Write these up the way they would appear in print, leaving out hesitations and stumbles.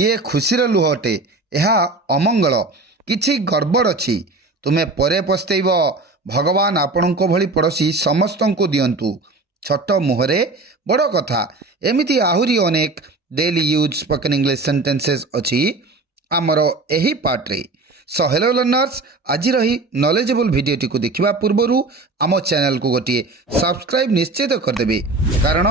ये खुशीर लुहटे यह अमंगल किछि गड़बड़ अछि तुमे परे पस्तेइब भगवान आपणको भली पड़ोसी समस्त को दियंतु छोट मुहरे बड़ कथा एमिति आहुरी अनेक daily use spoken English sentences अछि आमर एही पार्ट रे सो हेलो लर्नर्स आज रही नॉलेजेबल वीडियोटी को देखिबा पूर्वरु आम चैनल को गोटे सब्सक्राइब निश्चित करदेबे कारण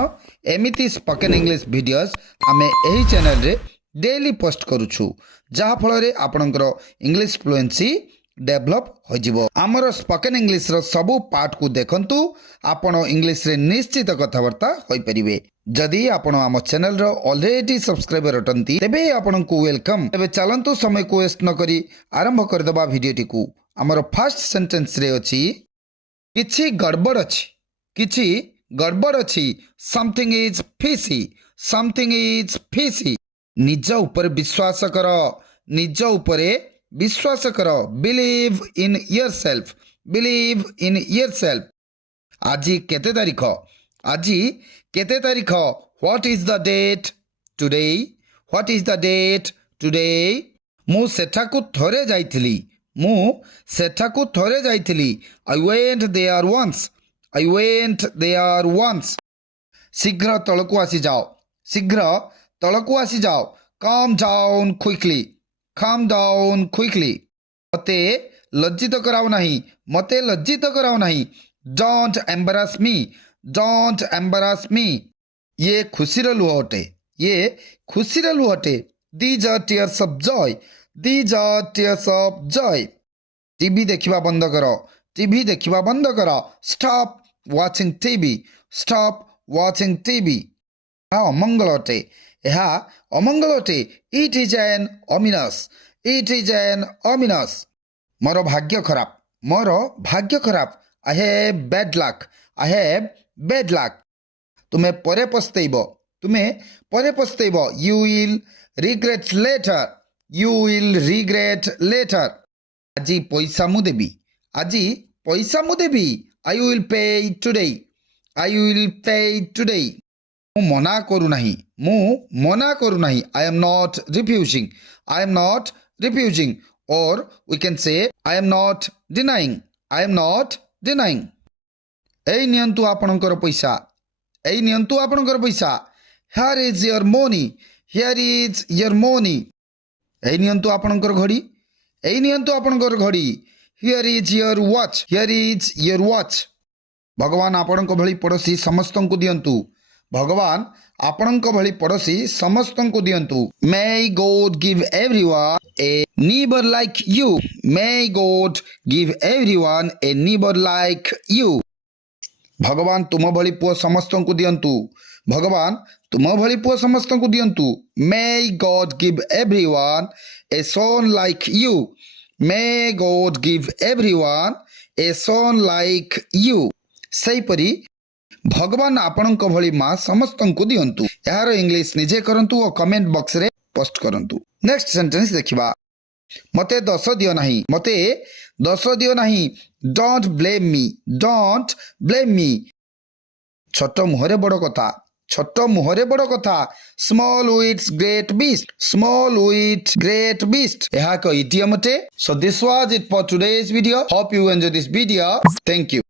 एमिति स्पोकन इंग्लिश वीडियोस आमे एही चैनल रे डेली पोस्ट करूछु जहा फल रे आपनकर इंग्लिश फ्लुएंसी डेभलप हो जिवो आमर स्पोकन इंग्लिश रो सबु पार्ट को देखंतु आपण इंग्लिश रे निश्चित कथावार्ता होई परिबे जदि आपण आम चैनल रो ऑलरेडी सब्सक्राइबर अटंती तेबे आपण को वेलकम तेबे चलंतु समय को वेस्ट न करी आरंभ कर दबा वीडियोटी को आमर फर्स्ट सेंटेंस रे अछि किछि गड़बड़ अछि किछि गड़बड़ अछि समथिंग इज फिशी निज ऊपर विश्वास कर निज ऊपर विश्वास कर बिलीव इन योरसेल्फ आज केते तारीख what is the date today मु सेठाकु थोरे जाइथिली आई वेंट देयर वंस शीघ्र तळकु आसी जाओ calm down quickly मते लज्जित कराओ नहीं don't embarrass me ये खुशीर लुहटे these are tears of joy TV देखिबा बंद कर stop watching tv अमंगल अटे it is an ominous मोर भाग्य खराब I have bad luck तुम्हें परे पस्तेइब you will regret later आजी पैसा मु देबी I will pay today मु मना करू नहीं I am not refusing or we can say I am not denying एई नियंतु आपनकर पैसा here is your money एई नियंतु आपनकर घड़ी here is your watch भगवान आपनक भली पड़ोसी समस्त को दियंतु may God give everyone a neighbor like you भगवान तुम भली पुओ समस्त को दियंतु may God give everyone a son like you सही परी भगवान आपणक भली माँ समस्त को दियंतु यार इंग्लिश निजे करंतु और कमेंट बॉक्स रे पोस्ट करंतु नेक्स्ट सेंटेंस देखिबा मते दोष दियो नाही डोंट ब्लेम मी छोट मुहरे बड़ कथा स्मॉल विथ ग्रेट बीस्ट यह को इडियम अटे so this was it for today's video hope you enjoy this video thank you